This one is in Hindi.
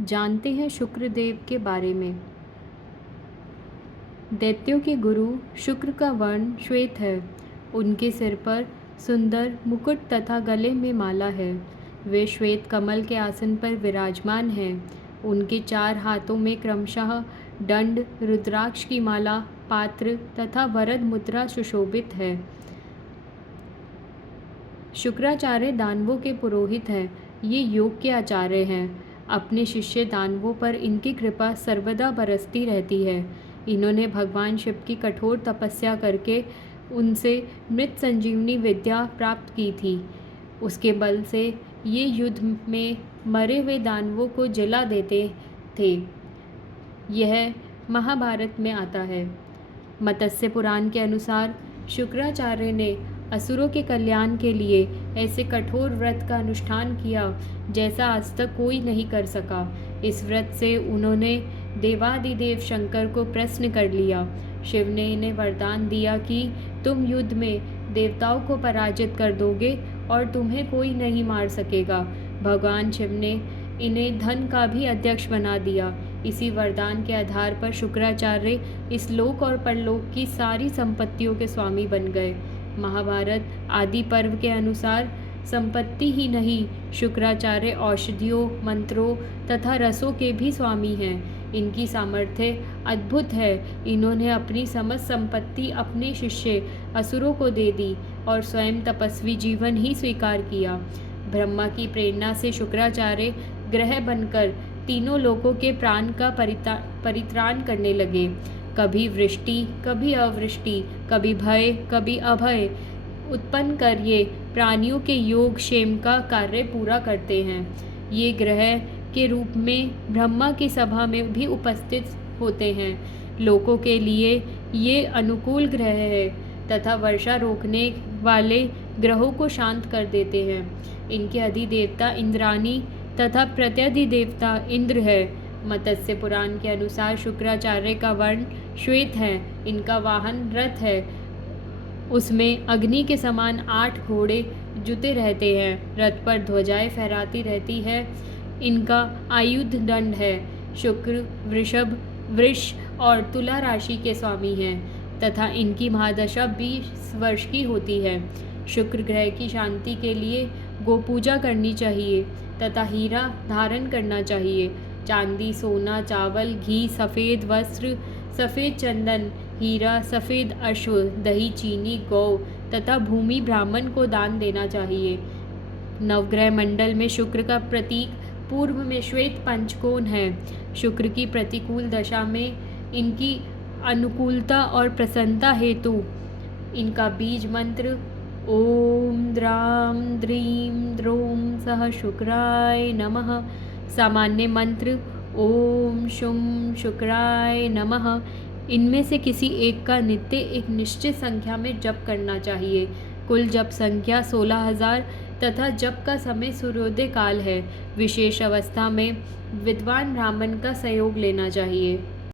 जानते हैं शुक्रदेव के बारे में। दैत्यों के गुरु शुक्र का वर्ण श्वेत है। उनके सिर पर सुंदर मुकुट तथा गले में माला है। वे श्वेत कमल के आसन पर विराजमान हैं। उनके 4 हाथों में क्रमशः दंड, रुद्राक्ष की माला, पात्र तथा वरद मुद्रा सुशोभित है। शुक्राचार्य दानवों के पुरोहित हैं। ये योग के आचार्य हैं। अपने शिष्य दानवों पर इनकी कृपा सर्वदा बरसती रहती है। इन्होंने भगवान शिव की कठोर तपस्या करके उनसे मृत संजीवनी विद्या प्राप्त की थी। उसके बल से ये युद्ध में मरे हुए दानवों को जला देते थे। यह महाभारत में आता है। मत्स्य पुराण के अनुसार शुक्राचार्य ने असुरों के कल्याण के लिए ऐसे कठोर व्रत का अनुष्ठान किया जैसा आज तक कोई नहीं कर सका। इस व्रत से उन्होंने देवादिदेव शंकर को प्रसन्न कर लिया। शिव ने इन्हें वरदान दिया कि तुम युद्ध में देवताओं को पराजित कर दोगे और तुम्हें कोई नहीं मार सकेगा। भगवान शिव ने इन्हें धन का भी अध्यक्ष बना दिया। इसी वरदान के आधार पर शुक्राचार्य इस लोक और परलोक की सारी संपत्तियों के स्वामी बन गए। महाभारत आदि पर्व के अनुसार संपत्ति ही नहीं, शुक्राचार्य औषधियों, मंत्रों तथा रसों के भी स्वामी हैं। इनकी सामर्थ्य अद्भुत है। इन्होंने अपनी समस्त संपत्ति अपने शिष्य असुरों को दे दी और स्वयं तपस्वी जीवन ही स्वीकार किया। ब्रह्मा की प्रेरणा से शुक्राचार्य ग्रह बनकर तीनों लोकों के प्राण का परित्राण करने लगे। कभी वृष्टि, कभी अवृष्टि, कभी भय, कभी अभय उत्पन्न कर ये प्राणियों के योग क्षेम का कार्य पूरा करते हैं। ये ग्रह के रूप में ब्रह्मा की सभा में भी उपस्थित होते हैं। लोकों के लिए ये अनुकूल ग्रह है तथा वर्षा रोकने वाले ग्रहों को शांत कर देते हैं। इनके अधिदेवता इंद्राणी तथा प्रत्यधिदेवता इंद्र है। मत्स्य पुराण के अनुसार शुक्राचार्य का वर्ण श्वेत है। इनका वाहन रथ है। उसमें अग्नि के समान 8 घोड़े जुते रहते हैं। रथ पर ध्वजाएं फहराती रहती है। इनका आयुध दंड है। शुक्र वृषभ, वृष और तुला राशि के स्वामी हैं तथा इनकी महादशा 20 वर्ष की होती है। शुक्र ग्रह की शांति के लिए गोपूजा करनी चाहिए तथा हीरा धारण करना चाहिए। चांदी, सोना, चावल, घी, सफ़ेद वस्त्र, सफ़ेद चंदन, हीरा, सफ़ेद अश्व, दही, चीनी, गौ तथा भूमि ब्राह्मण को दान देना चाहिए। नवग्रह मंडल में शुक्र का प्रतीक पूर्व में श्वेत पंचकोण है। शुक्र की प्रतिकूल दशा में इनकी अनुकूलता और प्रसन्नता हेतु इनका बीज मंत्र ओम द्राम द्रीम द्रोम सह शुक्राय नमः, सामान्य मंत्र ओम शुम शुक्राय नमः, इनमें से किसी एक का नित्य एक निश्चित संख्या में जप करना चाहिए। कुल जप संख्या 16,000 तथा जप का समय सूर्योदय काल है। विशेष अवस्था में विद्वान ब्राह्मण का सहयोग लेना चाहिए।